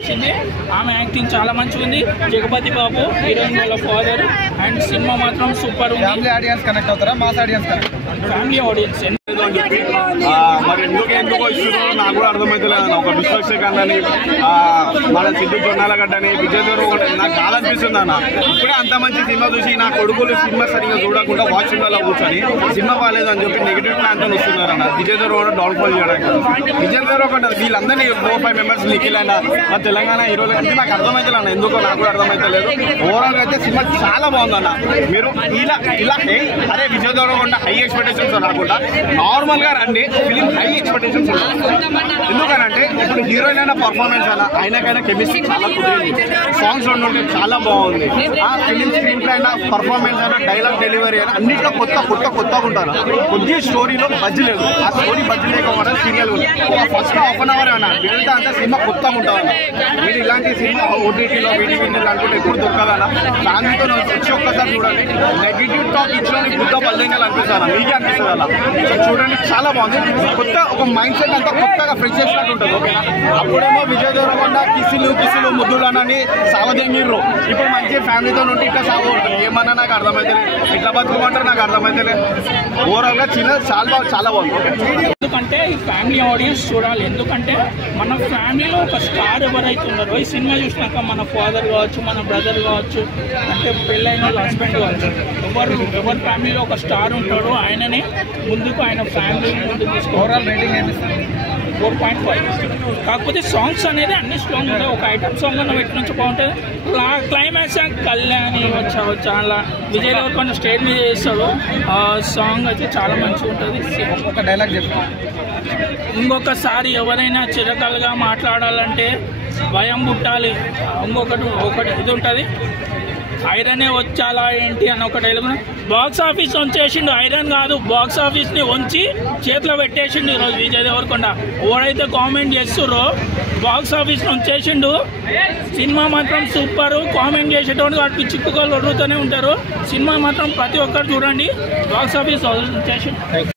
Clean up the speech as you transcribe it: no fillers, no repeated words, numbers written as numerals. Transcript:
ఆమె యాక్టింగ్ చాలా మంచిగా ఉంది. జగపతి బాబు హీరోయిన్ వాళ్ళ ఫాదర్ అండ్ సినిమా మాత్రం సూపర్ ఉంది. ఫ్యామిలీ ఆడియన్స్ కనెక్ట్ అవుతారా, mass audience connect? Family audience. మరి ఎందుకో ఇస్తున్నారో నాకు కూడా అర్థమవుతలేదు. ఒక విశ్వశేఖర్ అని మన సిద్ధు జొన్నాలగడ్డ అని విజయ్ దేవరకొండ నాకు బాధ అనిపిస్తుంది అన్న. ఇప్పుడే అంత మంచి సినిమా చూసి నా కొడుకులు సినిమా సరిగ్గా చూడకుండా వాచింగ్ లో కూర్చొని సినిమా బాగాలేదు అని చెప్పి నెగిటివ్ ప్లాంతో వస్తున్నారన్న. విజయ్ దేవరకొండ డౌన్ఫాల్ చేయడానికి విజయ్ దేవరకొండ వీళ్ళందరినీ 4-5 మెంబర్స్ నిఖిల్ అయినా మా తెలంగాణ హీరోలు అంటే నాకు అర్థమవుతలే అన్న. ఎందుకో నాకు కూడా అర్థమవుతలేదు. ఓవరాల్ అయితే సినిమా చాలా బాగుందన్న. మీరు ఇలా అరే విజయ్ దేవరకొండ హై ఎక్స్పెక్టేషన్స్ రాకుండా నార్మల్ గా రండి. ఫిలిం హై ఎక్స్పెక్టేషన్స్ ఎందుకనంటే ఇప్పుడు హీరోయిన్ అయినా పర్ఫార్మెన్స్ అయినా ఆయనకైనా కెమిస్ట్రీ చాలా కుదిరింది. సాంగ్స్ ఉంటే చాలా బాగుంది. ఆ ఫిలిం స్క్రీన్ ప్లే అయినా పర్ఫార్మెన్స్ అయినా డైలాగ్ డెలివరీ అయినా అన్నింటిలో కొత్తగా ఉంటారు. కొద్దిగా స్టోరీలో బజ్జి లేదు. ఆ స్టోరీ బజ్జి లేకపోవడం సీరియల్ ఫస్ట్ హాఫ్ అవర్ అయినా మిగతా అంతా సినిమా కొత్తగా ఉంటుంది. మీరు ఇలాంటి సినిమా ఓటీటీలో వీటికి అనుకుంటే ఎప్పుడు దొరకదన్న. ఫ్యామిలీతో వచ్చి ఒక్కసారి చూడండి. నెగిటివ్ టాక్ ఇచ్చిన బుద్ధ బల్లింగా అనిపిస్తాను. మీకే అనిపిస్తుంది అలా. చూడండి చాలా బాగుంది. కొత్త ఒక మైండ్ సెట్ అంతా కొత్తగా ఫ్రెష్ చేసినట్టు ఉంటుంది. ఓకేనా? అప్పుడేమో విజయ్ దేవరకొండ కిసులు ముద్దులనని సావదెంగిర్రు. ఇప్పుడు మంచి ఫ్యామిలీతో ఉంటే ఇట్లా సాగు ఉంటుంది. ఏమన్నా నాకు అర్థమైతలేదు. ఇట్లా బతుకోమంటారు నాకు అర్థమైతలేదు. ఓవరాల్ గా చాలా బాగుంది. ఎందుకంటే ఈ ఫ్యామిలీ ఆడియన్స్ చూడాలి. ఎందుకంటే మన ఫ్యామిలీలో ఒక స్టార్ ఎవరైతే ఉన్నారో ఈ సినిమా చూసినాక మన ఫాదర్ కావచ్చు, మన బ్రదర్ కావచ్చు, అంటే పెళ్ళైన వాళ్ళ హస్బెండ్ కావచ్చు, ఎవరి ఫ్యామిలీలో ఒక స్టార్ ఉంటాడో ఆయననే ముందుకు ఆయన ఫ్యామిలీ ముందుకు తీసుకోవాలి. ఓవరాల్ రేటింగ్ ఏమిస్తారు? 4.5. కాకపోతే సాంగ్స్ అనేది అన్ని స్ట్రాంగ్ ఉంటాయి. ఒక ఐటమ్ సాంగ్ అన్న పెట్టి నుంచి బాగుంటుంది. క్లైమాక్స్ కళ్యాణి వచ్చా అలా విజయ్ దేవరకొండ స్టేజ్ మీద చేస్తాడు. ఆ సాంగ్ అయితే చాలా మంచిగా ఉంటుంది. ఒక డైలాగ్ చెప్తాను. ఇంకొకసారి ఎవరైనా చిరకలుగా మాట్లాడాలంటే భయం పుట్టాలి. ఒకటి ఇది ఉంటుంది, ఐరనే వచ్చాలా ఏంటి అని ఒక డైలాగ్. బాక్స్ ఆఫీస్ వంచేసిండు. ఐరన్ కాదు, బాక్స్ ఆఫీస్ ని వంచి చేతిలో పెట్టేసిండు ఈరోజు విజయ్ దేవరకొండ. ఎవరైతే కామెంట్ చేస్తుర్రో బాక్స్ ఆఫీస్ వంచేసిండు. సినిమా మాత్రం సూపర్. కామెంట్ చేసేటోడు వాటికి చిక్కుకోలు వదులుతూనే ఉంటారు. సినిమా మాత్రం ప్రతి ఒక్కరు చూడండి. Box office వంచేసిండు.